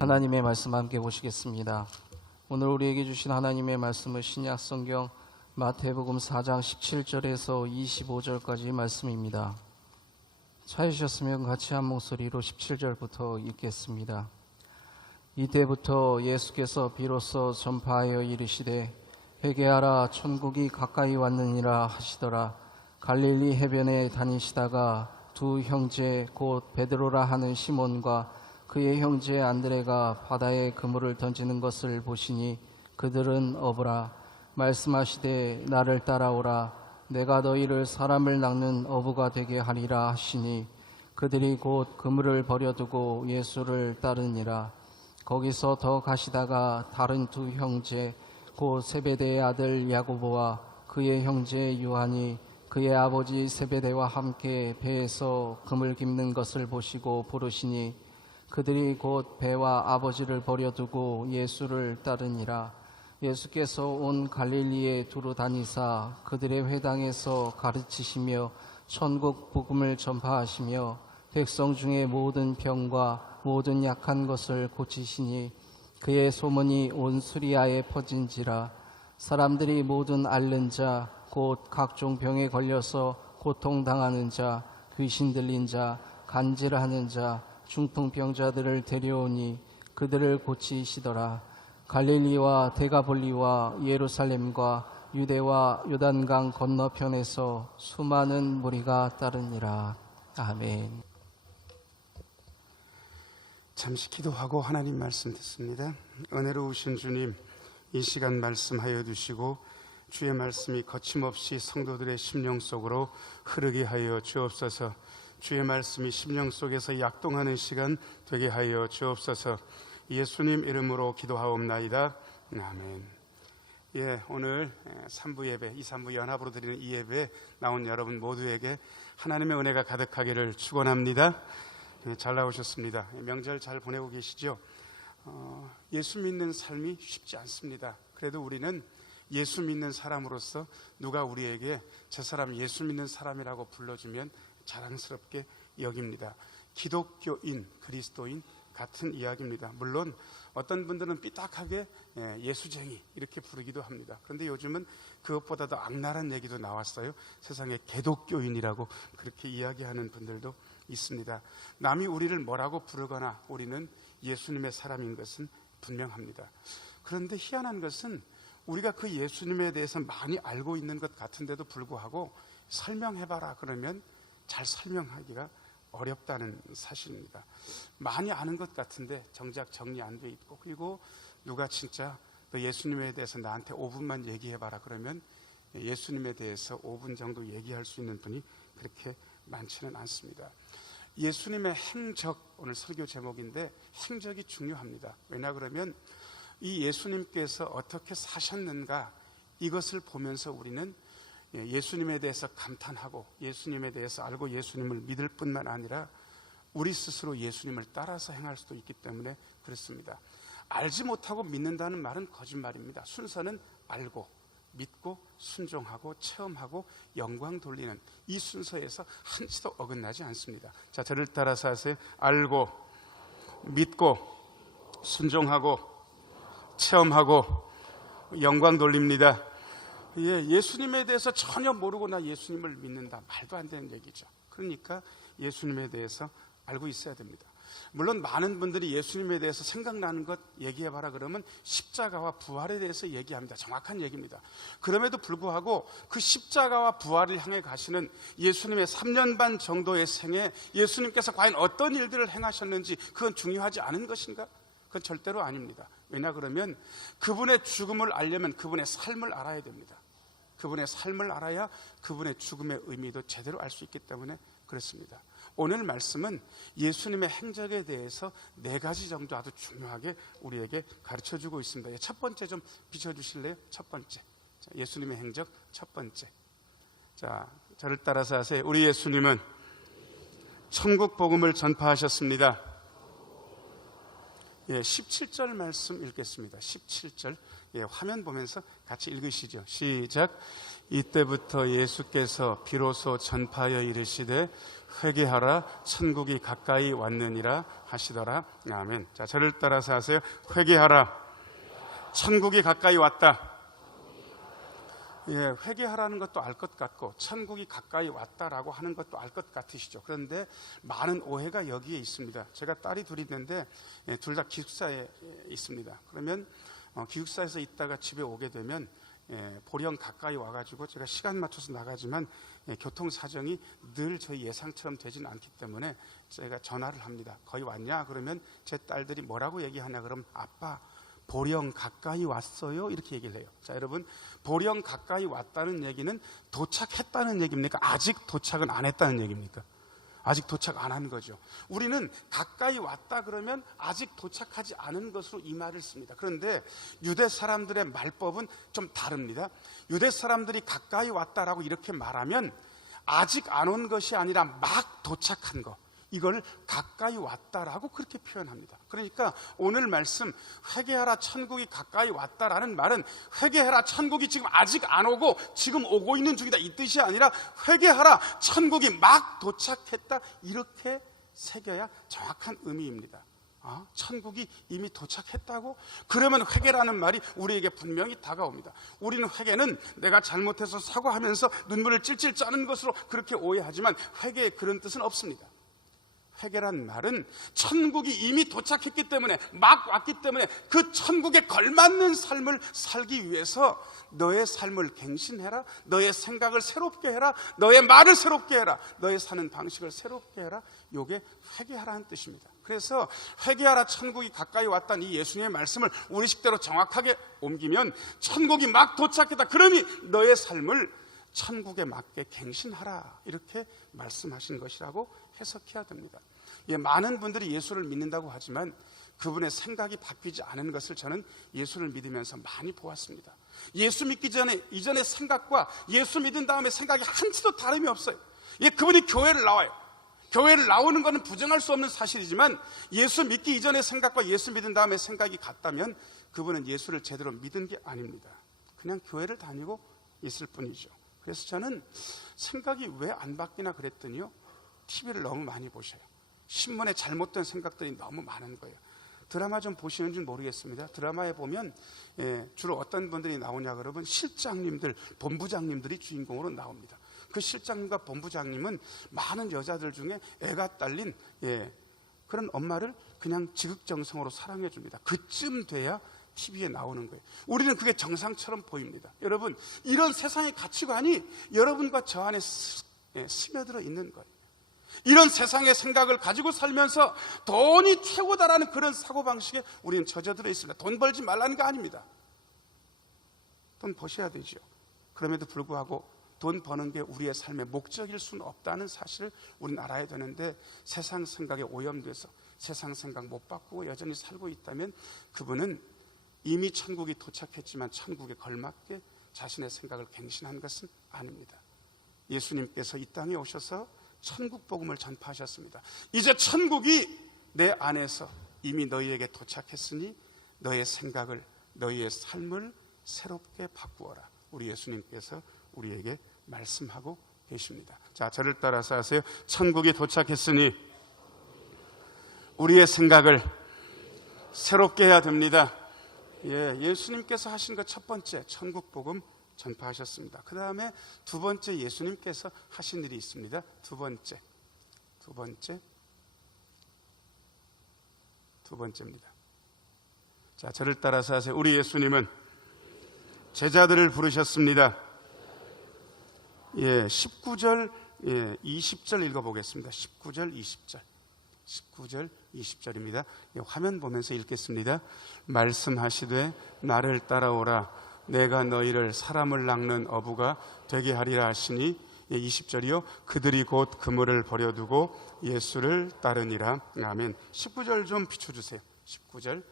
하나님의 말씀 함께 보시겠습니다. 오늘 우리에게 주신 하나님의 말씀은 신약성경 마태복음 4장 17절에서 25절까지 말씀입니다. 찾으셨으면 같이 한 목소리로 17절부터 읽겠습니다. 이때부터 예수께서 비로소 전파하여 이르시되 회개하라, 천국이 가까이 왔느니라 하시더라. 갈릴리 해변에 다니시다가 두 형제 곧 베드로라 하는 시몬과 그의 형제 안드레가 바다에 그물을 던지는 것을 보시니 그들은 어부라. 말씀하시되 나를 따라오라. 내가 너희를 사람을 낚는 어부가 되게 하리라 하시니 그들이 곧 그물을 버려두고 예수를 따르니라. 거기서 더 가시다가 다른 두 형제 곧 세베대의 아들 야고보와 그의 형제 요한이 그의 아버지 세베대와 함께 배에서 그물 깁는 것을 보시고 부르시니 그들이 곧 배와 아버지를 버려두고 예수를 따르니라. 예수께서 온 갈릴리에 두루 다니사 그들의 회당에서 가르치시며 천국 복음을 전파하시며 백성 중에 모든 병과 모든 약한 것을 고치시니 그의 소문이 온 수리아에 퍼진지라. 사람들이 모든 앓는 자 곧 각종 병에 걸려서 고통당하는 자, 귀신 들린 자, 간질하는 자, 중풍병자들을 데려오니 그들을 고치시더라. 갈릴리와 데가볼리와 예루살렘과 유대와 요단강 건너편에서 수많은 무리가 따르니라. 아멘. 잠시 기도하고 하나님 말씀 듣습니다. 은혜로우신 주님, 이 시간 말씀하여 주시고 주의 말씀이 거침없이 성도들의 심령 속으로 흐르게 하여 주옵소서. 주의 말씀이 심령 속에서 약동하는 시간 되게 하여 주옵소서. 예수님 이름으로 기도하옵나이다. 아멘. 오늘 3부 예배, 2, 3부 연합으로 드리는 이 예배에 나온 여러분 모두에게 하나님의 은혜가 가득하기를 축원합니다. 잘 나오셨습니다. 명절 잘 보내고 계시죠? 예수 믿는 삶이 쉽지 않습니다. 그래도 우리는 예수 믿는 사람으로서 누가 우리에게 저 사람 예수 믿는 사람이라고 불러주면 자랑스럽게 여깁니다. 기독교인, 그리스도인 같은 이야기입니다. 물론 어떤 분들은 삐딱하게 예수쟁이 이렇게 부르기도 합니다. 그런데 요즘은 그것보다도 악랄한 얘기도 나왔어요. 세상에 개독교인이라고 그렇게 이야기하는 분들도 있습니다. 남이 우리를 뭐라고 부르거나 우리는 예수님의 사람인 것은 분명합니다. 그런데 희한한 것은 우리가 그 예수님에 대해서 많이 알고 있는 것 같은데도 불구하고 설명해봐라 그러면 잘 설명하기가 어렵다는 사실입니다. 많이 아는 것 같은데 정작 정리 안 돼 있고, 그리고 누가 진짜 너 예수님에 대해서 나한테 5분만 얘기해봐라 그러면 예수님에 대해서 5분 정도 얘기할 수 있는 분이 그렇게 많지는 않습니다. 예수님의 행적, 오늘 설교 제목인데 행적이 중요합니다. 왜냐 그러면 이 예수님께서 어떻게 사셨는가, 이것을 보면서 우리는 예수님에 대해서 감탄하고 예수님에 대해서 알고 예수님을 믿을 뿐만 아니라 우리 스스로 예수님을 따라서 행할 수도 있기 때문에 그렇습니다. 알지 못하고 믿는다는 말은 거짓말입니다. 순서는 알고 믿고 순종하고 체험하고 영광 돌리는 이 순서에서 한치도 어긋나지 않습니다. 자, 저를 따라서 하세요. 알고 믿고 순종하고 체험하고 영광 돌립니다. 예수님에 대해서 전혀 모르고 나 예수님을 믿는다, 말도 안 되는 얘기죠. 그러니까 예수님에 대해서 알고 있어야 됩니다. 물론 많은 분들이 예수님에 대해서 생각나는 것 얘기해봐라 그러면 십자가와 부활에 대해서 얘기합니다. 정확한 얘기입니다. 그럼에도 불구하고 그 십자가와 부활을 향해 가시는 예수님의 3년 반 정도의 생에 예수님께서 과연 어떤 일들을 행하셨는지 그건 중요하지 않은 것인가? 그건 절대로 아닙니다. 왜냐 그러면 그분의 죽음을 알려면 그분의 삶을 알아야 됩니다. 그분의 삶을 알아야 그분의 죽음의 의미도 제대로 알 수 있기 때문에 그렇습니다. 오늘 말씀은 예수님의 행적에 대해서 4가지 정도 아주 중요하게 우리에게 가르쳐주고 있습니다. 첫 번째 좀 비춰주실래요? 첫 번째, 예수님의 행적 첫 번째. 자, 저를 따라서 하세요. 우리 예수님은 천국 복음을 전파하셨습니다. 17절 말씀 읽겠습니다. 17절 화면 보면서 같이 읽으시죠. 시작. 이때부터 예수께서 비로소 전파하여 이르시되 회개하라 천국이 가까이 왔느니라 하시더라. 아멘. 자, 저를 따라서 하세요. 회개하라 천국이 가까이 왔다. 예, 회개하라는 것도 알 것 같고 천국이 가까이 왔다라고 하는 것도 알 것 같으시죠. 그런데 많은 오해가 여기에 있습니다. 제가 딸이 둘이 있는데 둘 다 기숙사에 있습니다. 그러면 기숙사에서 있다가 집에 오게 되면 보령 가까이 와가지고 제가 시간 맞춰서 나가지만 교통 사정이 늘 저희 예상처럼 되지는 않기 때문에 제가 전화를 합니다. 거의 왔냐? 그러면 제 딸들이 뭐라고 얘기하냐? 그럼 아빠 보령 가까이 왔어요? 이렇게 얘기를 해요. 자, 여러분, 보령 가까이 왔다는 얘기는 도착했다는 얘기입니까? 아직 도착은 안 했다는 얘기입니까? 아직 도착 안 한 거죠. 우리는 가까이 왔다 그러면 아직 도착하지 않은 것으로 이 말을 씁니다. 그런데 유대 사람들의 말법은 좀 다릅니다. 유대 사람들이 가까이 왔다라고 이렇게 말하면 아직 안 온 것이 아니라 막 도착한 것, 이걸 가까이 왔다라고 그렇게 표현합니다. 그러니까 오늘 말씀 회개하라 천국이 가까이 왔다라는 말은 회개하라 천국이 지금 아직 안 오고 지금 오고 있는 중이다 이 뜻이 아니라 회개하라 천국이 막 도착했다 이렇게 새겨야 정확한 의미입니다. 천국이 이미 도착했다고? 그러면 회개라는 말이 우리에게 분명히 다가옵니다. 우리는 회개는 내가 잘못해서 사과하면서 눈물을 찔찔 짜는 것으로 그렇게 오해하지만 회개의 그런 뜻은 없습니다. 회개란 말은 천국이 이미 도착했기 때문에 막 왔기 때문에 그 천국에 걸맞는 삶을 살기 위해서 너의 삶을 갱신해라, 너의 생각을 새롭게 해라, 너의 말을 새롭게 해라, 너의 사는 방식을 새롭게 해라. 이게 회개하라는 뜻입니다. 그래서 회개하라 천국이 가까이 왔다는 이 예수님의 말씀을 우리 식대로 정확하게 옮기면 천국이 막 도착했다, 그러니 너의 삶을 천국에 맞게 갱신하라 이렇게 말씀하신 것이라고 해석해야 됩니다. 많은 분들이 예수를 믿는다고 하지만 그분의 생각이 바뀌지 않은 것을 저는 예수를 믿으면서 많이 보았습니다. 예수 믿기 전에 이전의 생각과 예수 믿은 다음에 생각이 한치도 다름이 없어요. 그분이 교회를 나와요. 교회를 나오는 것은 부정할 수 없는 사실이지만 예수 믿기 이전의 생각과 예수 믿은 다음에 생각이 같다면 그분은 예수를 제대로 믿은 게 아닙니다. 그냥 교회를 다니고 있을 뿐이죠. 그래서 저는 생각이 왜 안 바뀌나 그랬더니요, TV를 너무 많이 보셔요. 신문에 잘못된 생각들이 너무 많은 거예요. 드라마 좀 보시는지 모르겠습니다. 드라마에 보면 주로 어떤 분들이 나오냐 그러면 실장님들, 본부장님들이 주인공으로 나옵니다. 그 실장님과 본부장님은 많은 여자들 중에 애가 딸린 그런 엄마를 그냥 지극정성으로 사랑해 줍니다. 그쯤 돼야 TV에 나오는 거예요. 우리는 그게 정상처럼 보입니다. 여러분, 이런 세상의 가치관이 여러분과 저 안에 스며들어 있는 거예요. 이런 세상의 생각을 가지고 살면서 돈이 최고다라는 그런 사고방식에 우리는 젖어들어 있습니다. 돈 벌지 말라는 거 아닙니다. 돈 버셔야 되죠. 그럼에도 불구하고 돈 버는 게 우리의 삶의 목적일 수는 없다는 사실을 우리는 알아야 되는데, 세상 생각에 오염돼서 세상 생각 못 바꾸고 여전히 살고 있다면 그분은 이미 천국이 도착했지만 천국에 걸맞게 자신의 생각을 갱신한 것은 아닙니다. 예수님께서 이 땅에 오셔서 천국 복음을 전파하셨습니다. 이제 천국이 내 안에서 이미 너희에게 도착했으니 너의 생각을, 너희의 삶을 새롭게 바꾸어라. 우리 예수님께서 우리에게 말씀하고 계십니다. 자, 저를 따라서 하세요. 천국이 도착했으니 우리의 생각을 새롭게 해야 됩니다. 예수님께서 하신 것 첫 번째, 천국 복음 전파하셨습니다. 그 다음에 두 번째 예수님께서 하신 일이 있습니다. 두 번째입니다. 자, 저를 따라서 하세요. 우리 예수님은 제자들을 부르셨습니다. 19절, 20절 읽어보겠습니다. 19절, 20절입니다. 화면 보면서 읽겠습니다. 말씀하시되 나를 따라오라. 내가 너희를 사람을 낚는 어부가 되게 하리라 하시니, 20절이요. 그들이 곧 그물을 버려두고 예수를 따르니라. 아멘. 19절 좀 비춰주세요. 19절.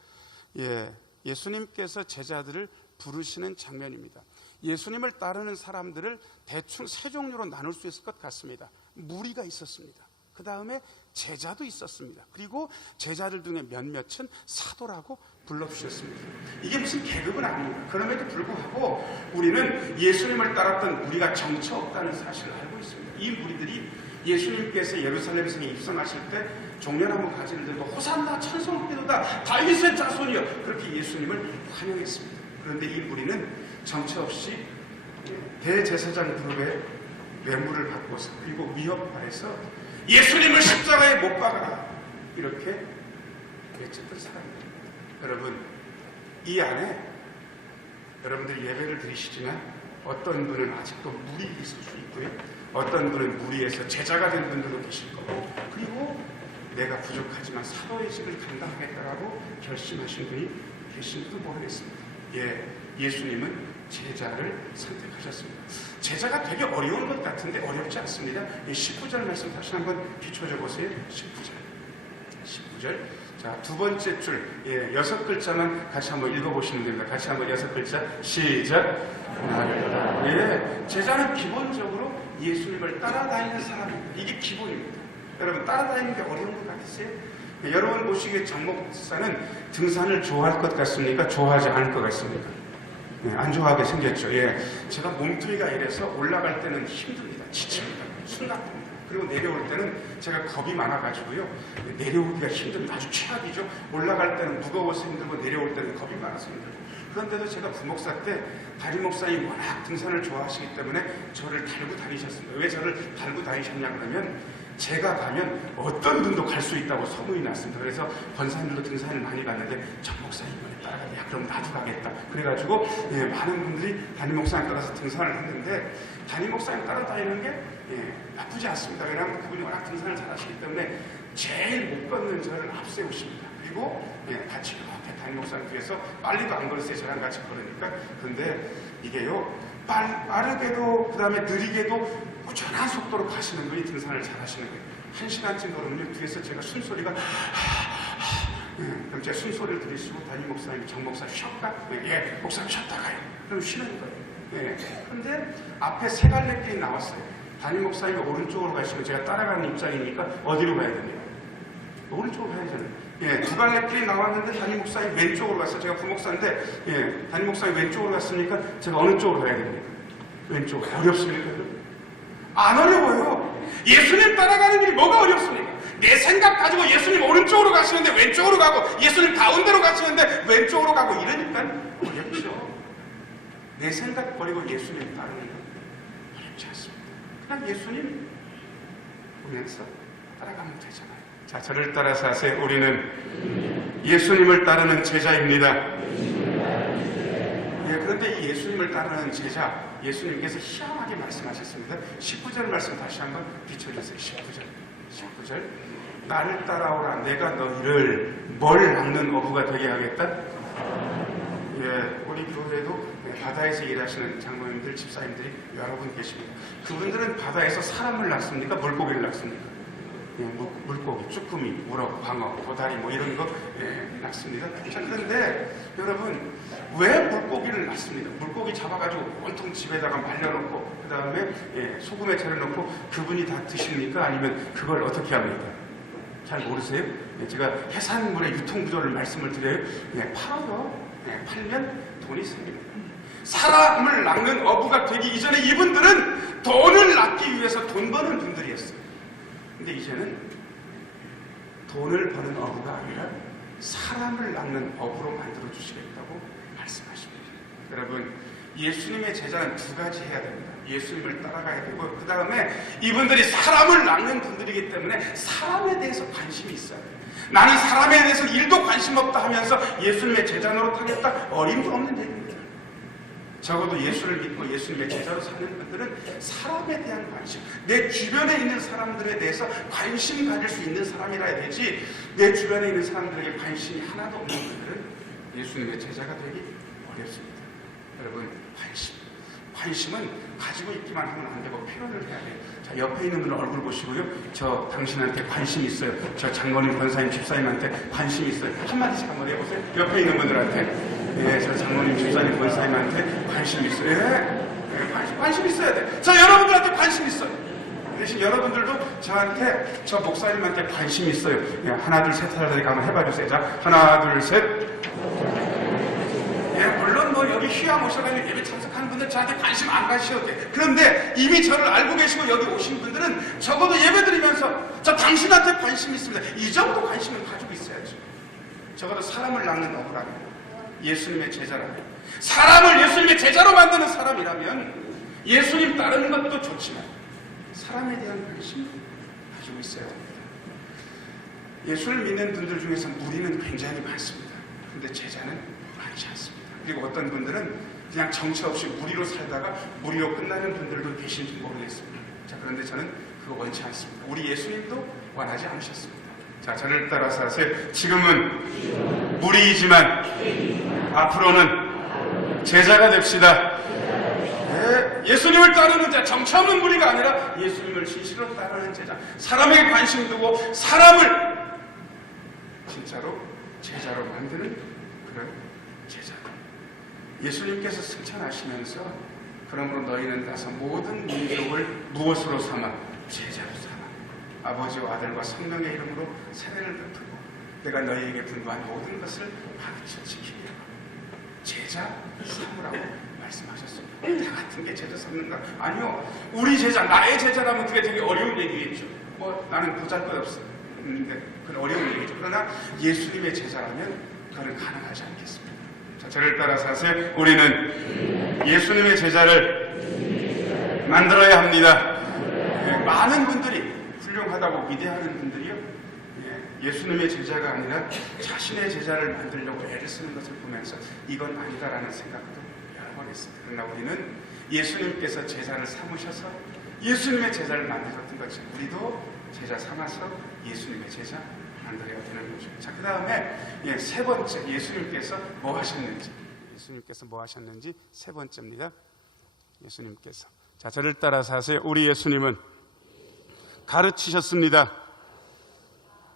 예수님께서 제자들을 부르시는 장면입니다. 예수님을 따르는 사람들을 대충 세 종류로 나눌 수 있을 것 같습니다. 무리가 있었습니다. 그 다음에 제자도 있었습니다. 그리고 제자들 중에 몇몇은 사도라고 불러주셨습니다. 이게 무슨 계급은 아닙니다. 그럼에도 불구하고 우리는 예수님을 따랐던 우리가 정처 없다는 사실을 알고 있습니다. 이 무리들이 예수님께서 예루살렘 성에 입성하실 때 종려나무 가지를 들고 호산나 찬송하리로다 다윗의 자손이여 그렇게 예수님을 환영했습니다. 그런데 이 무리는 정처 없이 대제사장 그룹의 뇌물을 받고서 그리고 위협하여서 예수님을 십자가에 못 박아라 이렇게 외쳤던 사람입니다. 여러분 이 안에 여러분들이 예배를 드리시지만 어떤 분은 아직도 무리 있을 수 있고요. 어떤 분은 무리에서 제자가 된 분들도 계실 거고 그리고 내가 부족하지만 사도의 직을 감당하겠다라고 결심하신 분이 계신지도 모르겠습니다. 예수님은 제자를 선택하셨습니다. 제자가 되게 어려운 것 같은데 어렵지 않습니다. 19절 말씀 다시 한번 비춰줘 보세요. 19절. 자, 두 번째 줄, 6글자만 같이 한번 읽어보시면 됩니다. 같이 한번 6글자, 시작. 제자는 기본적으로 예수님을 따라다니는 사람입니다. 이게 기본입니다. 여러분, 따라다니는 게 어려운 것 같으세요? 여러분 보시기에 장 목사는 등산을 좋아할 것 같습니까? 좋아하지 않을 것 같습니까? 안 좋아하게 생겼죠. 제가 몸뚱이가 이래서 올라갈 때는 힘듭니다. 지칩니다. 숨납니다. 그리고 내려올 때는 제가 겁이 많아가지고요. 내려오기가 힘듭니다. 아주 최악이죠. 올라갈 때는 무거워서 힘들고 내려올 때는 겁이 많아서 힘들고. 그런데도 제가 부목사 때 담임 목사님 워낙 등산을 좋아하시기 때문에 저를 달고 다니셨습니다. 왜 저를 달고 다니셨냐 그러면 제가 가면 어떤 분도 갈 수 있다고 소문이 났습니다. 그래서 권사님들도 등산을 많이 갔는데 정 목사님 이번에 따라가야 그럼 나도 가겠다. 그래가지고 많은 분들이 담임 목사님 따라서 등산을 했는데 담임 목사님 따라다니는 게 나쁘지 않습니다. 왜냐하면 그분이 워낙 등산을 잘하시기 때문에 제일 못 걷는 저를 앞세우십니다. 그리고 같이 이렇게 담임 목사님 뒤에서 빨리도 안 걸으세요. 저랑 같이 걸으니까. 그런데 이게요 빠르게도 그 다음에 느리게도 꾸준한 속도로 가시는 분이 등산을 잘 하시는 거예요. 1시간쯤 걸으면 뒤에서 제가 숨소리가 그럼 제가 숨소리를 들으시고 담임 목사님, 정 목사 쉬었다? 목사님 쉬었다 가요. 그럼 쉬는 거예요. 그런데 앞에 세 갈래 길이 나왔어요. 담임 목사님이 오른쪽으로 가시고 제가 따라가는 입장이니까 어디로 가야 됩니까? 오른쪽으로 가야 되잖아요. 두 갈래 길이 나왔는데 담임 목사님 왼쪽으로 갔어요. 제가 부목사인데 담임 목사님 왼쪽으로 갔으니까 제가 어느 쪽으로 가야 됩니까? 왼쪽으로. 어렵습니까? 안 어려워요. 예수님 따라가는 길이 뭐가 어렵습니까? 내 생각 가지고 예수님 오른쪽으로 가시는데 왼쪽으로 가고 예수님 가운데로 가시는데 왼쪽으로 가고 이러니까 어렵죠. 내 생각 버리고 예수님 따르는 건 어렵지 않습니다. 그냥 예수님 보면서 따라가면 되잖아요. 자, 저를 따라서 하세요. 우리는 예수님을 따르는 제자입니다. 그런데 이 예수님을 따르는 제자, 예수님께서 희한하게 말씀하셨습니다. 19절 말씀 다시 한번 비춰주세요. 19절. 나를 따라오라. 내가 너희를 뭘 낚는 어부가 되게 하겠다. 우리 교회도 바다에서 일하시는 장로님들, 집사님들이 여러분 계십니다. 그분들은 바다에서 사람을 낚습니까? 물고기를 낚습니까? 물고기, 쭈꾸미, 우럭, 광어, 도다리 뭐 이런 거 낚습니다. 자, 그런데 여러분 왜 물고기를 낚습니까? 물고기 잡아가지고 온통 집에다가 말려놓고 그 다음에 소금에 절여놓고 그분이 다 드십니까? 아니면 그걸 어떻게 합니까? 잘 모르세요? 제가 해산물의 유통구조를 말씀을 드려요. 팔아요. 팔면 돈이 생깁니다. 사람을 낚는 어부가 되기 이전에 이분들은 돈을 낚기 위해서 돈 버는 분들이었어요. 근데 이제는 돈을 버는 어부가 아니라 사람을 낚는 어부로 만들어 주시겠다고 말씀하십니다. 여러분, 예수님의 제자는 두 가지 해야 됩니다. 예수님을 따라가야 되고 그 다음에 이분들이 사람을 낚는 분들이기 때문에 사람에 대해서 관심이 있어요. 나는 사람에 대해서 일도 관심 없다 하면서 예수님의 제자 노릇하겠다? 어림도 없는 얘기입니다. 적어도 예수를 믿고 예수님의 제자로 사는 분들은 사람에 대한 관심, 내 주변에 있는 사람들에 대해서 관심 가질 수 있는 사람이라 해야 되지, 내 주변에 있는 사람들에게 관심이 하나도 없는 분들은 예수님의 제자가 되기 어렵습니다. 여러분, 관심은 가지고 있기만 하면 안 되고 표현을 해야 돼요. 자, 옆에 있는 분들 얼굴 보시고요. 저 당신한테 관심 있어요. 저 장로님, 권사님, 집사님한테 관심 있어요. 한마디씩 한번 해보세요. 옆에 있는 분들한테. 저 장로님, 집사님, 권사님한테 관심 있어요. 관심 있어야 돼. 저 여러분들한테 관심 있어요. 대신 여러분들도 저한테, 저 목사님한테 관심 있어요. 하나, 둘, 셋 하니까 한번 해봐주세요. 자, 하나, 둘, 셋. 물론 뭐 여기 여기 휴양 오셔가지고 예배 참석하는 분들 저한테 관심 안 가셔도 돼. 그런데 이미 저를 알고 계시고 여기 오신 분들은 적어도 예배 드리면서 저 당신한테 관심이 있습니다. 이 정도 관심을 가지고 있어야죠. 적어도 사람을 낳는 어부라면, 예수님의 제자라면, 사람을 예수님의 제자로 만드는 사람이라면 예수님 따르는 것도 좋지만 사람에 대한 관심을 가지고 있어야 됩니다. 예수를 믿는 분들 중에서 무리는 굉장히 많습니다. 그런데 제자는 많지 않습니다. 그리고 어떤 분들은 그냥 정처 없이 무리로 살다가 무리로 끝나는 분들도 계신지 모르겠습니다. 자, 그런데 저는 그거 원치 않습니다. 우리 예수님도 원하지 않으셨습니다. 자, 저를 따라서 하세요. 지금은 무리이지만 앞으로는 제자가 됩시다. 네, 예수님을 따르는 자, 정처 없는 무리가 아니라 예수님을 진실로 따르는 제자. 사람에게 관심 두고 사람을 진짜로 제자로 만드는 그런 제자들. 예수님께서 승천하시면서 그러므로 너희는 가서 모든 민족을 무엇으로 삼아? 제자로 삼아. 아버지와 아들과 성령의 이름으로 세례를 베풀고 내가 너희에게 분부한 모든 것을 가르쳐 지키리라. 제자 삼으라고 말씀하셨습니다. 다 같은 게 제자 삼는가? 아니요. 우리 제자, 나의 제자라면 그게 되게 어려운 얘기겠죠. 나는 보잘것없어. 그건 어려운 얘기죠. 그러나 예수님의 제자라면 그건 가능하지 않겠습니다. 자, 저를 따라서 하세요. 우리는 예수님의 제자를 만들어야 합니다. 많은 분들이 훌륭하다고 기대하는 분들이요, 예수님의 제자가 아니라 자신의 제자를 만들려고 애를 쓰는 것을 보면서 이건 아니다라는 생각도 여러 번 했습니다. 그러나 우리는 예수님께서 제자를 삼으셔서 예수님의 제자를 만드셨던 것이 우리도 제자 삼아서 예수님의 제자 만들어야 되는 거죠. 자, 그 다음에 세 번째, 예수님께서 뭐 하셨는지. 예수님께서 뭐 하셨는지 세 번째입니다. 예수님께서. 자, 저를 따라서 하세요. 우리 예수님은 가르치셨습니다.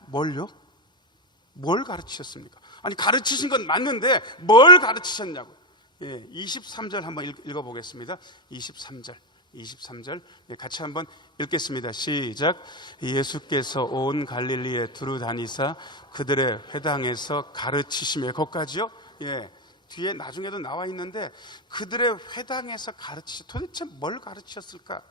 뭘요? 뭘 가르치셨습니까? 아니, 가르치신 건 맞는데 뭘 가르치셨냐고요. 23절 한번 읽어보겠습니다. 23절 같이 한번 읽겠습니다. 시작. 예수께서 온 갈릴리에 두루 다니사 그들의 회당에서 가르치시며, 거기까지요? 뒤에 나중에도 나와 있는데 그들의 회당에서 도대체 뭘 가르치셨을까?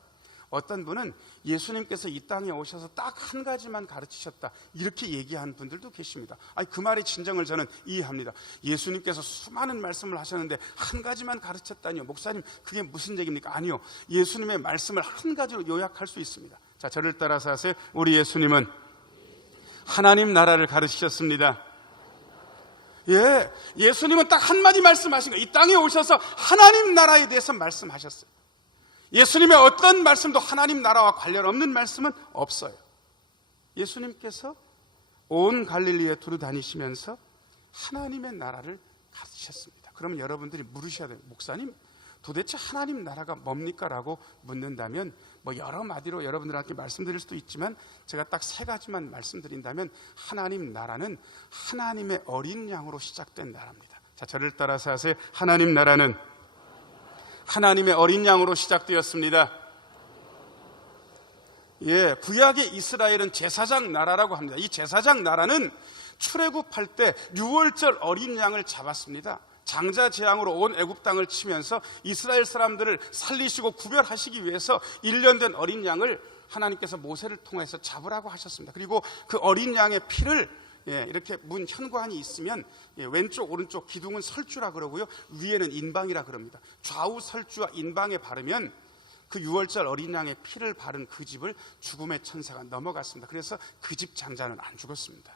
어떤 분은 예수님께서 이 땅에 오셔서 딱 한 가지만 가르치셨다, 이렇게 얘기하는 분들도 계십니다. 아니, 그 말의 진정을 저는 이해합니다. 예수님께서 수많은 말씀을 하셨는데 한 가지만 가르쳤다니요? 목사님, 그게 무슨 얘기입니까? 아니요. 예수님의 말씀을 한 가지로 요약할 수 있습니다. 자, 저를 따라서 하세요. 우리 예수님은 하나님 나라를 가르치셨습니다. 예수님은 딱 한마디 말씀하신 거예요. 이 땅에 오셔서 하나님 나라에 대해서 말씀하셨어요. 예수님의 어떤 말씀도 하나님 나라와 관련 없는 말씀은 없어요. 예수님께서 온 갈릴리에 두루 다니시면서 하나님의 나라를 가르치셨습니다. 그러면 여러분들이 물으셔야 돼요. 목사님, 도대체 하나님 나라가 뭡니까? 라고 묻는다면 여러 마디로 여러분들한테 말씀드릴 수도 있지만 제가 딱 세 가지만 말씀드린다면 하나님 나라는 하나님의 어린 양으로 시작된 나라입니다. 자, 저를 따라서 하세요. 하나님 나라는 하나님의 어린 양으로 시작되었습니다. 구약의 이스라엘은 제사장 나라라고 합니다. 이 제사장 나라는 출애굽할 때 6월절 어린 양을 잡았습니다. 장자 재앙으로 온 애굽 땅을 치면서 이스라엘 사람들을 살리시고 구별하시기 위해서 1년 된 어린 양을 하나님께서 모세를 통해서 잡으라고 하셨습니다. 그리고 그 어린 양의 피를 이렇게 문 현관이 있으면 왼쪽 오른쪽 기둥은 설주라 그러고요, 위에는 인방이라 그럽니다. 좌우 설주와 인방에 바르면 그 6월절 어린 양의 피를 바른 그 집을 죽음의 천사가 넘어갔습니다. 그래서 그 집 장자는 안 죽었습니다.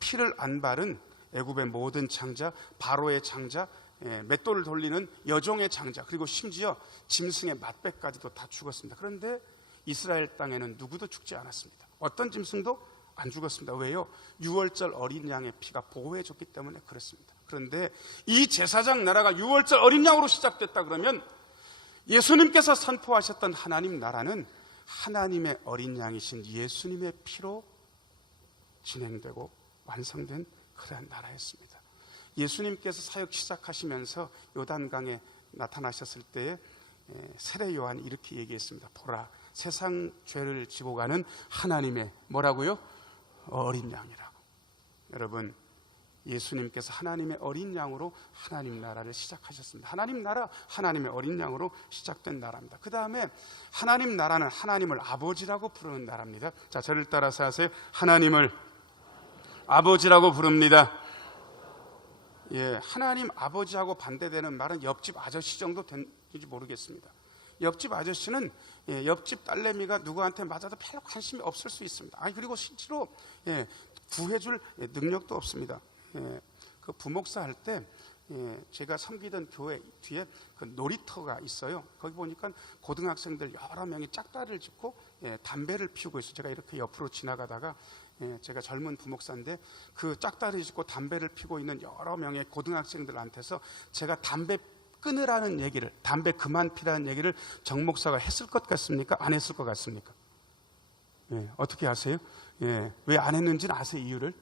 피를 안 바른 애굽의 모든 장자, 바로의 장자, 맷돌을 돌리는 여종의 장자, 그리고 심지어 짐승의 맏배까지도 다 죽었습니다. 그런데 이스라엘 땅에는 누구도 죽지 않았습니다. 어떤 짐승도 안 죽었습니다. 왜요? 6월절 어린 양의 피가 보호해줬기 때문에 그렇습니다. 그런데 이 제사장 나라가 6월절 어린 양으로 시작됐다 그러면 예수님께서 선포하셨던 하나님 나라는 하나님의 어린 양이신 예수님의 피로 진행되고 완성된 그러한 나라였습니다. 예수님께서 사역 시작하시면서 요단강에 나타나셨을 때에 세례 요한이 이렇게 얘기했습니다. 보라, 세상 죄를 지고 가는 하나님의 뭐라고요? 어린 양이라고. 여러분, 예수님께서 하나님의 어린 양으로 하나님 나라를 시작하셨습니다. 하나님 나라, 하나님의 어린 양으로 시작된 나라입니다. 그 다음에 하나님 나라는 하나님을 아버지라고 부르는 나라입니다. 자, 저를 따라서 하세요. 하나님을 아버지라고 부릅니다. 예, 하나님 아버지하고 반대되는 말은 옆집 아저씨 정도 되는지 모르겠습니다. 옆집 아저씨는 옆집 딸내미가 누구한테 맞아도 별로 관심이 없을 수 있습니다. 그리고 실제로 구해줄 능력도 없습니다. 그 부목사 할 때 제가 섬기던 교회 뒤에 그 놀이터가 있어요. 거기 보니까 고등학생들 여러 명이 짝다리를 짚고 담배를 피우고 있어요. 제가 이렇게 옆으로 지나가다가 제가 젊은 부목사인데 그 짝다리 짚고 담배를 피우고 있는 여러 명의 고등학생들한테서 제가 담배 끊으라는 얘기를, 담배 그만 피라는 얘기를 정 목사가 했을 것 같습니까? 안 했을 것 같습니까? 어떻게 아세요? 왜 안 했는지는 아세요? 이유를?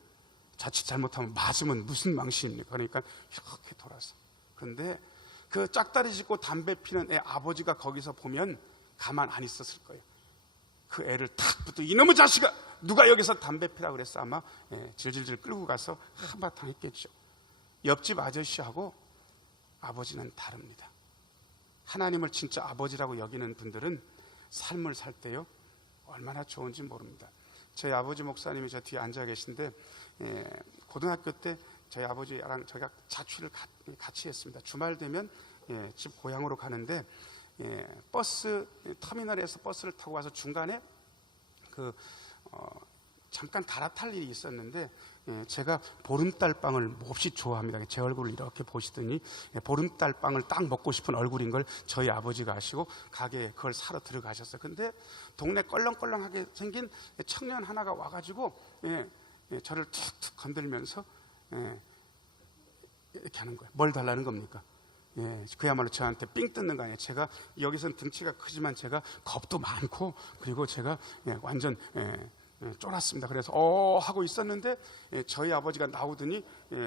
자칫 잘못하면 맞으면 무슨 망신입니까? 그러니까 이렇게 돌아서. 그런데 그 짝다리 짚고 담배 피는 애 아버지가 거기서 보면 가만 안 있었을 거예요. 그 애를 탁 붙어, 이놈의 자식아, 누가 여기서 담배 피라 그랬어? 아마 질질질 끌고 가서 한바탕 했겠죠. 옆집 아저씨하고 아버지는 다릅니다. 하나님을 진짜 아버지라고 여기는 분들은 삶을 살 때요 얼마나 좋은지 모릅니다. 저희 아버지 목사님이 저 뒤에 앉아 계신데 고등학교 때 저희 아버지랑 저희가 자취를 같이 했습니다. 주말 되면 집 고향으로 가는데 버스 터미널에서 버스를 타고 가서 중간에 잠깐 갈아탈 일이 있었는데 제가 보름달빵을 몹시 좋아합니다. 제 얼굴을 이렇게 보시더니 보름달빵을 딱 먹고 싶은 얼굴인 걸 저희 아버지가 아시고 가게에 그걸 사러 들어가셨어요. 근데 동네 껄렁껄렁하게 생긴 청년 하나가 와가지고 저를 툭툭 건들면서 이렇게 하는 거예요. 뭘 달라는 겁니까? 그야말로 저한테 삥 뜯는 거 아니에요. 제가 여기서는 등치가 크지만 제가 겁도 많고 그리고 제가 완전 쫄았습니다. 그래서 하고 있었는데 저희 아버지가 나오더니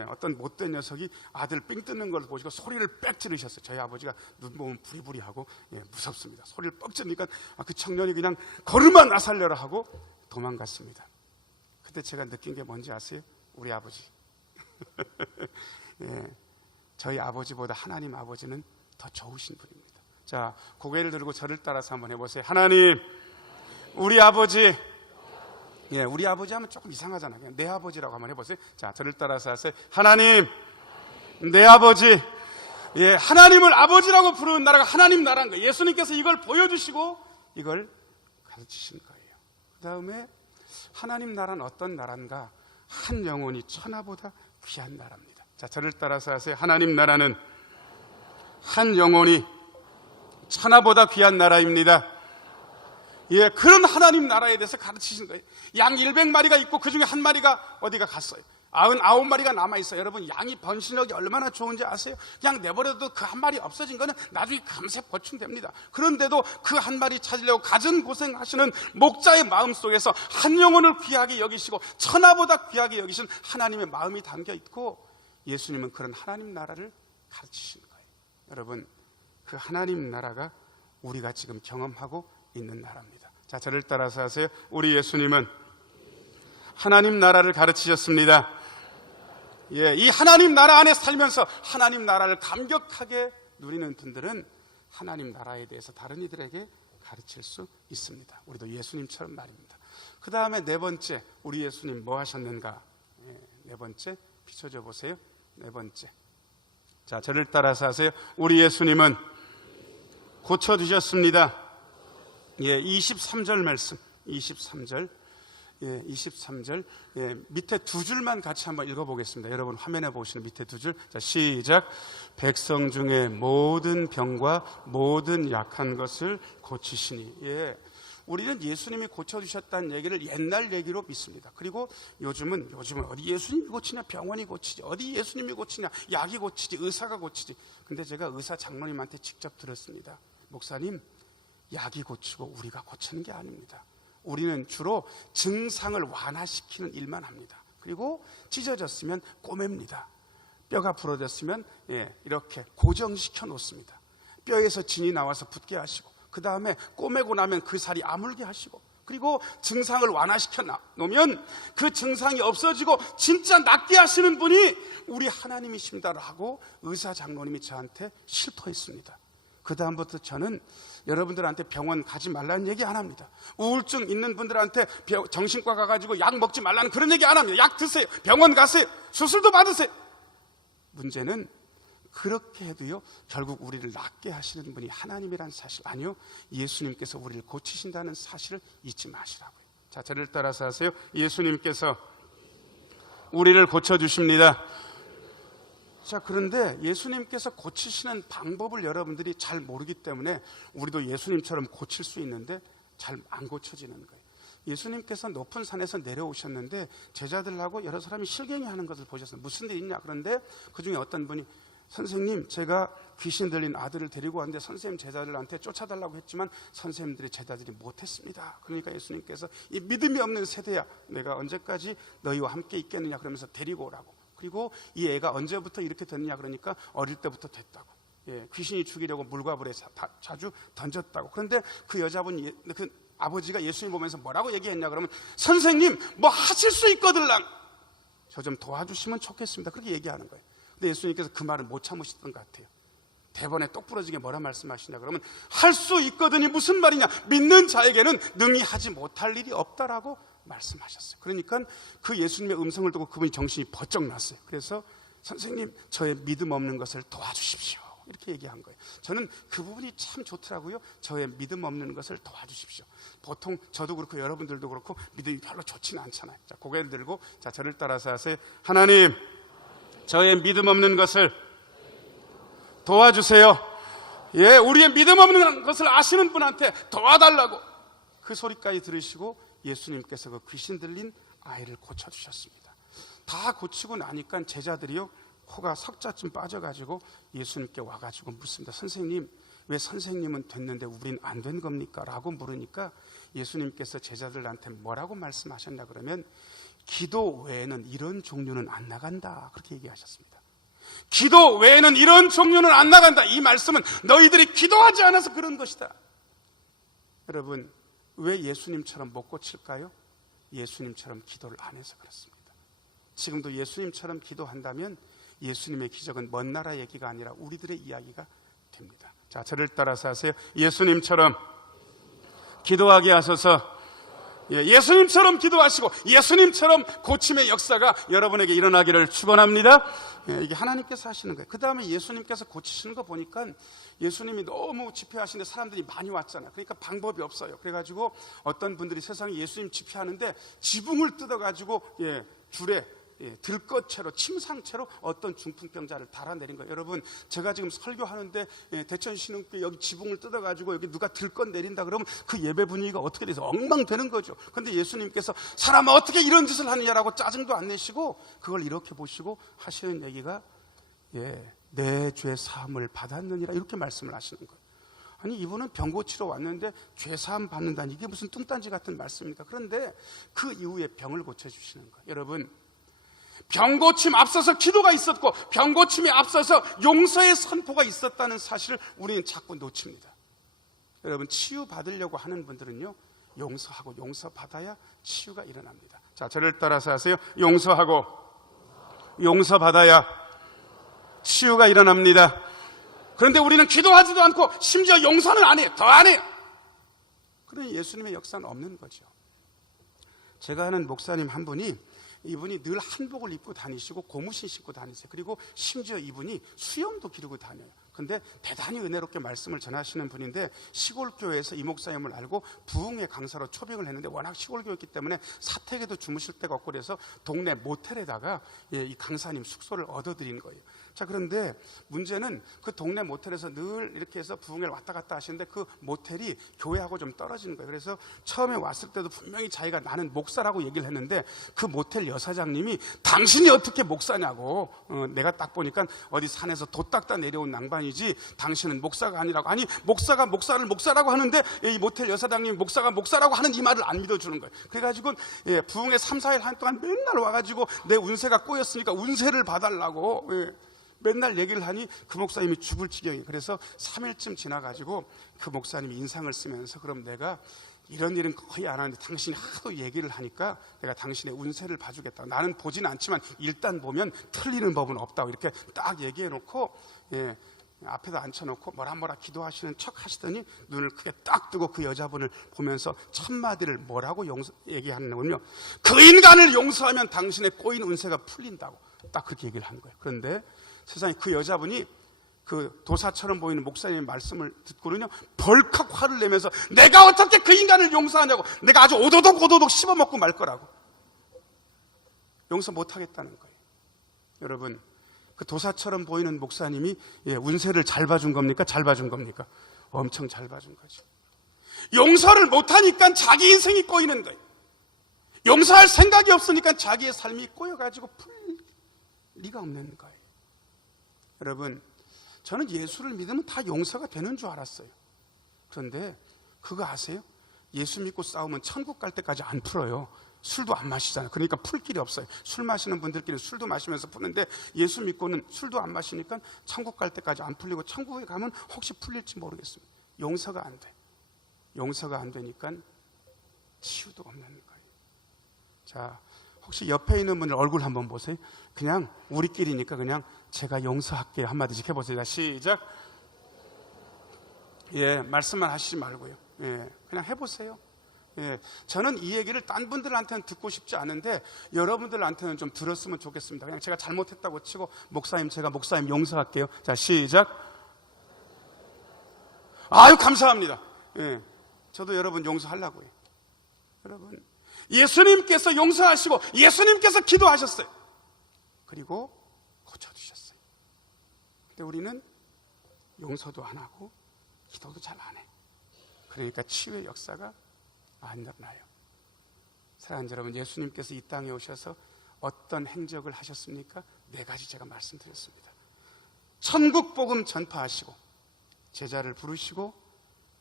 어떤 못된 녀석이 아들 삥 뜯는 걸 보시고 소리를 빽 지르셨어요. 저희 아버지가 눈 보면 부리부리하고 무섭습니다. 소리를 뻑 지르니까 그 청년이 그냥 걸음아 나살려라 하고 도망갔습니다. 그때 제가 느낀 게 뭔지 아세요? 우리 아버지 저희 아버지보다 하나님 아버지는 더 좋으신 분입니다. 자, 고개를 들고 저를 따라서 한번 해보세요. 하나님, 우리 아버지. 우리 아버지 하면 조금 이상하잖아요. 그냥 내 아버지라고 한번 해보세요. 자, 저를 따라서 하세요. 하나님, 내 아버지. 하나님을 아버지라고 부르는 나라가 하나님 나라인 거예요. 예수님께서 이걸 보여주시고 이걸 가르치신 거예요. 그 다음에 하나님 나라는 어떤 나라인가? 한 영혼이 천하보다 귀한 나라입니다. 자, 저를 따라서 하세요. 하나님 나라는 한 영혼이 천하보다 귀한 나라입니다. 그런 하나님 나라에 대해서 가르치신 거예요. 양 100마리가 있고 그 중에 한 마리가 어디가 갔어요. 99마리가 남아있어요. 여러분, 양이 번식력이 얼마나 좋은지 아세요? 그냥 내버려도 그 한 마리 없어진 거는 나중에 금세 보충됩니다. 그런데도 그 한 마리 찾으려고 갖은 고생하시는 목자의 마음속에서 한 영혼을 귀하게 여기시고 천하보다 귀하게 여기신 하나님의 마음이 담겨있고 예수님은 그런 하나님 나라를 가르치시는 거예요. 여러분, 그 하나님 나라가 우리가 지금 경험하고 있는 나라입니다. 자, 저를 따라서 하세요. 우리 예수님은 하나님 나라를 가르치셨습니다. 이 하나님 나라 안에 살면서 하나님 나라를 감격하게 누리는 분들은 하나님 나라에 대해서 다른 이들에게 가르칠 수 있습니다. 우리도 예수님처럼 말입니다. 그 다음에 네 번째, 우리 예수님 뭐 하셨는가? 네 번째, 비춰줘 보세요. 네 번째. 자, 저를 따라서 하세요. 우리 예수님은 고쳐주셨습니다. 23절 말씀, 23절. 23절. 밑에 두 줄만 같이 한번 읽어보겠습니다. 여러분 화면에 보시는 밑에 두 줄. 자, 시작. 백성 중에 모든 병과 모든 약한 것을 고치시니. 우리는 예수님이 고쳐주셨다는 얘기를 옛날 얘기로 믿습니다. 그리고 요즘은 어디 예수님이 고치냐, 병원이 고치지, 어디 예수님이 고치냐, 약이 고치지, 의사가 고치지. 근데 제가 의사 장로님한테 직접 들었습니다. 목사님, 약이 고치고 우리가 고치는 게 아닙니다. 우리는 주로 증상을 완화시키는 일만 합니다. 그리고 찢어졌으면 꼬맵니다. 뼈가 부러졌으면 이렇게 고정시켜 놓습니다. 뼈에서 진이 나와서 붙게 하시고 그 다음에 꼬매고 나면 그 살이 아물게 하시고 그리고 증상을 완화시켜 놓으면 그 증상이 없어지고 진짜 낫게 하시는 분이 우리 하나님이십니다라고 의사 장로님이 저한테 실토했습니다. 그 다음부터 저는 여러분들한테 병원 가지 말라는 얘기 안 합니다. 우울증 있는 분들한테 정신과 가가지고 약 먹지 말라는 그런 얘기 안 합니다. 약 드세요. 병원 가세요. 수술도 받으세요. 문제는 그렇게 해도요, 결국 우리를 낫게 하시는 분이 하나님이라는 사실, 아니요, 예수님께서 우리를 고치신다는 사실을 잊지 마시라고요. 자, 저를 따라서 하세요. 예수님께서 우리를 고쳐주십니다. 자, 그런데 예수님께서 고치시는 방법을 여러분들이 잘 모르기 때문에 우리도 예수님처럼 고칠 수 있는데 잘 안 고쳐지는 거예요. 예수님께서 높은 산에서 내려오셨는데 제자들하고 여러 사람이 실갱이 하는 것을 보셨어요. 무슨 일 있냐? 그런데 그 중에 어떤 분이, 선생님, 제가 귀신 들린 아들을 데리고 왔는데 선생님 제자들한테 쫓아달라고 했지만 선생님들의 제자들이 못했습니다. 그러니까 예수님께서 이 믿음이 없는 세대야, 내가 언제까지 너희와 함께 있겠느냐 그러면서 데리고 오라고. 그리고 이 애가 언제부터 이렇게 됐느냐 그러니까 어릴 때부터 됐다고. 귀신이 죽이려고 물과 불에 자주 던졌다고. 그런데 그 여자분, 그 아버지가 예수님 보면서 뭐라고 얘기했냐 그러면, 선생님 뭐 하실 수 있거들랑 저 좀 도와주시면 좋겠습니다, 그렇게 얘기하는 거예요. 근데 예수님께서 그 말을 못 참으셨던 것 같아요. 대본에 똑 부러지게 뭐라 말씀하시냐 그러면, 할 수 있거든이 무슨 말이냐, 믿는 자에게는 능히 하지 못할 일이 없다라고 말씀하셨어요. 그러니까 그 예수님의 음성을 듣고 그분이 정신이 번쩍 났어요. 그래서 선생님, 저의 믿음 없는 것을 도와주십시오, 이렇게 얘기한 거예요. 저는 그 부분이 참 좋더라고요. 저의 믿음 없는 것을 도와주십시오. 보통 저도 그렇고 여러분들도 그렇고 믿음이 별로 좋지는 않잖아요. 자, 고개를 들고, 자, 저를 따라서 하세요. 하나님, 저의 믿음 없는 것을 도와주세요. 예, 우리의 믿음 없는 것을 아시는 분한테 도와달라고. 그 소리까지 들으시고 예수님께서 그 귀신 들린 아이를 고쳐주셨습니다. 다 고치고 나니까 제자들이요, 코가 석자쯤 빠져가지고 예수님께 와가지고 묻습니다. 선생님, 왜 선생님은 됐는데 우린 안 된 겁니까? 라고 물으니까 예수님께서 제자들한테 뭐라고 말씀하셨냐 그러면, 기도 외에는 이런 종류는 안 나간다, 그렇게 얘기하셨습니다. 기도 외에는 이런 종류는 안 나간다. 이 말씀은 너희들이 기도하지 않아서 그런 것이다. 여러분, 왜 예수님처럼 못 고칠까요? 예수님처럼 기도를 안 해서 그렇습니다. 지금도 예수님처럼 기도한다면 예수님의 기적은 먼 나라 얘기가 아니라 우리들의 이야기가 됩니다. 자, 저를 따라서 하세요. 예수님처럼 기도하게 하소서. 예수님처럼 기도하시고 예수님처럼 고침의 역사가 여러분에게 일어나기를 축원합니다. 이게 하나님께서 하시는 거예요. 그 다음에 예수님께서 고치시는 거 보니까 예수님이 너무 집회하시는데 사람들이 많이 왔잖아요. 그러니까 방법이 없어요. 그래가지고 어떤 분들이 세상에 예수님 집회하는데 지붕을 뜯어가지고 줄에 들것채로, 침상채로 어떤 중풍병자를 달아내린 거예요. 여러분, 제가 지금 설교하는데 대천신흥교회 여기 지붕을 뜯어가지고 여기 누가 들것 내린다 그러면 그 예배 분위기가 어떻게 돼서 엉망되는 거죠. 그런데 예수님께서 사람아 어떻게 이런 짓을 하느냐라고 짜증도 안 내시고 그걸 이렇게 보시고 하시는 얘기가, 내 죄 사함을 받았느니라, 이렇게 말씀을 하시는 거예요. 아니, 이분은 병 고치러 왔는데 죄 사함 받는다니 이게 무슨 뚱딴지 같은 말씀입니까? 그런데 그 이후에 병을 고쳐주시는 거예요. 여러분, 병고침 앞서서 기도가 있었고 병고침에 앞서서 용서의 선포가 있었다는 사실을 우리는 자꾸 놓칩니다. 여러분, 치유받으려고 하는 분들은요, 용서하고 용서받아야 치유가 일어납니다. 자, 저를 따라서 하세요. 용서하고 용서받아야 치유가 일어납니다. 그런데 우리는 기도하지도 않고 심지어 용서는 안 해요. 더 안 해요. 그러니 예수님의 역사는 없는 거죠. 제가 아는 목사님 한 분이, 이분이 늘 한복을 입고 다니시고 고무신 신고 다니세요. 그리고 심지어 이분이 수염도 기르고 다녀요. 근데 대단히 은혜롭게 말씀을 전하시는 분인데, 시골 교회에서 이 목사님을 알고 부흥회 강사로 초빙을 했는데 워낙 시골 교회였기 때문에 사택에도 주무실 데가 없고 그래서 동네 모텔에다가 이 강사님 숙소를 얻어드린 거예요. 자, 그런데 문제는 그 동네 모텔에서 늘 이렇게 해서 부흥회를 왔다 갔다 하시는데 그 모텔이 교회하고 좀 떨어지는 거예요. 그래서 처음에 왔을 때도 분명히 자기가 나는 목사라고 얘기를 했는데 그 모텔 여사장님이 당신이 어떻게 목사냐고, 내가 딱 보니까 어디 산에서 돛 닦다 내려온 낭반이지 당신은 목사가 아니라고. 아니, 목사가 목사를 목사라고 하는데 이 모텔 여사장님이 목사가 목사라고 하는 이 말을 안 믿어주는 거예요. 그래가지고 부흥회 3, 4일 한 동안 맨날 와가지고 내 운세가 꼬였으니까 운세를 봐달라고 맨날 얘기를 하니 그 목사님이 죽을 지경이에요. 그래서 3일쯤 지나가지고 그 목사님이 인상을 쓰면서, 그럼 내가 이런 일은 거의 안 하는데 당신이 하도 얘기를 하니까 내가 당신의 운세를 봐주겠다. 나는 보진 않지만 일단 보면 틀리는 법은 없다고 이렇게 딱 얘기해 놓고, 앞에다 앉혀놓고 뭐라 기도하시는 척 하시더니 눈을 크게 딱 뜨고 그 여자분을 보면서 첫 마디를 뭐라고 얘기하느냐면요, 그 인간을 용서하면 당신의 꼬인 운세가 풀린다고 딱 그렇게 얘기를 한 거예요. 그런데 세상에 그 여자분이 그 도사처럼 보이는 목사님의 말씀을 듣고는요, 벌컥 화를 내면서 내가 어떻게 그 인간을 용서하냐고, 내가 아주 오도독 씹어먹고 말 거라고, 용서 못하겠다는 거예요. 여러분, 그 도사처럼 보이는 목사님이 운세를 잘 봐준 겁니까? 잘 봐준 겁니까? 엄청 잘 봐준 거죠. 용서를 못하니까 자기 인생이 꼬이는 거예요. 용서할 생각이 없으니까 자기의 삶이 꼬여가지고 풀 리가 없는 거예요. 여러분, 저는 예수를 믿으면 다 용서가 되는 줄 알았어요. 그런데 그거 아세요? 예수 믿고 싸우면 천국 갈 때까지 안 풀어요. 술도 안 마시잖아요. 그러니까 풀 길이 없어요. 술 마시는 분들끼리 술도 마시면서 푸는데 예수 믿고는 술도 안 마시니까 천국 갈 때까지 안 풀리고 천국에 가면 혹시 풀릴지 모르겠습니다. 용서가 안 돼. 용서가 안 되니까 치유도 없는 거예요. 자, 혹시 옆에 있는 분들 얼굴 한번 보세요. 그냥 우리끼리니까 그냥 제가 용서할게요 한마디씩 해보세요. 자, 시작. 말씀만 하시지 말고요. 그냥 해보세요. 저는 이 얘기를 딴 분들한테는 듣고 싶지 않은데 여러분들한테는 좀 들었으면 좋겠습니다. 그냥 제가 잘못했다고 치고 제가 목사님 용서할게요. 자, 시작. 아유, 감사합니다. 저도 여러분 용서하려고요. 여러분, 예수님께서 용서하시고 예수님께서 기도하셨어요. 그리고 고쳐주셨어요. 근데 우리는 용서도 안 하고 기도도 잘 안 해. 그러니까 치유의 역사가 안 일어나요. 사랑하는 여러분, 예수님께서 이 땅에 오셔서 어떤 행적을 하셨습니까? 4가지 제가 말씀드렸습니다. 천국 복음 전파하시고, 제자를 부르시고,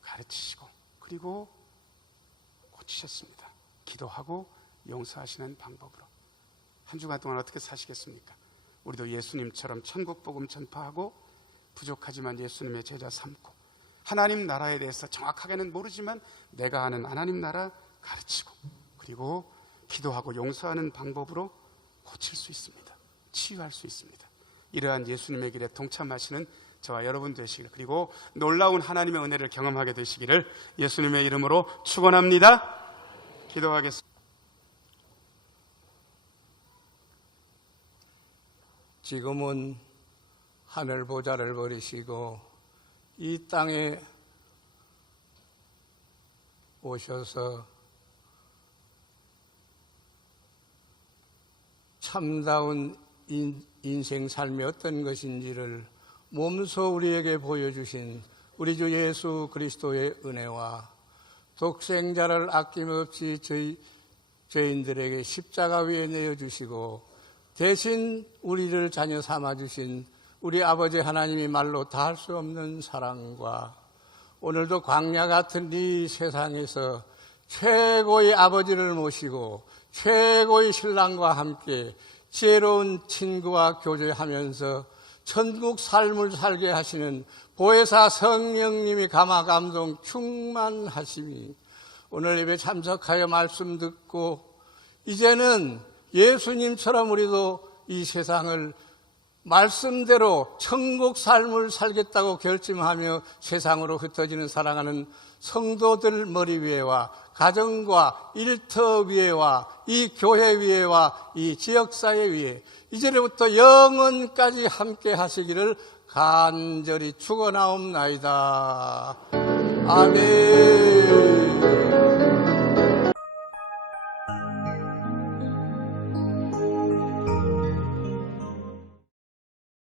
가르치시고, 그리고 고치셨습니다. 기도하고 용서하시는 방법으로. 한 주간 동안 어떻게 사시겠습니까? 우리도 예수님처럼 천국 복음 전파하고, 부족하지만 예수님의 제자 삼고, 하나님 나라에 대해서 정확하게는 모르지만 내가 아는 하나님 나라 가르치고, 그리고 기도하고 용서하는 방법으로 고칠 수 있습니다. 치유할 수 있습니다. 이러한 예수님의 길에 동참하시는 저와 여러분 되시기를, 그리고 놀라운 하나님의 은혜를 경험하게 되시기를 예수님의 이름으로 축원합니다. 기도하겠습니다. 지금은 하늘 보좌를 버리시고 이 땅에 오셔서 참다운 인생 삶이 어떤 것인지를 몸소 우리에게 보여주신 우리 주 예수 그리스도의 은혜와 독생자를 아낌없이 죄인들에게 십자가 위에 내어주시고 대신 우리를 자녀 삼아주신 우리 아버지 하나님이 말로 다 할 수 없는 사랑과 오늘도 광야 같은 이 세상에서 최고의 아버지를 모시고 최고의 신랑과 함께 지혜로운 친구와 교제하면서 천국 삶을 살게 하시는 보혜사 성령님이 감화 감동 충만하심이 오늘 예배 참석하여 말씀 듣고 이제는 예수님처럼 우리도 이 세상을 말씀대로 천국 삶을 살겠다고 결심하며 세상으로 흩어지는 사랑하는 성도들 머리 위에와 가정과 일터 위에와 이 교회 위에와 이 지역사회 위에 이제부터 영원까지 함께 하시기를 간절히 축원하옵나이다. 아멘.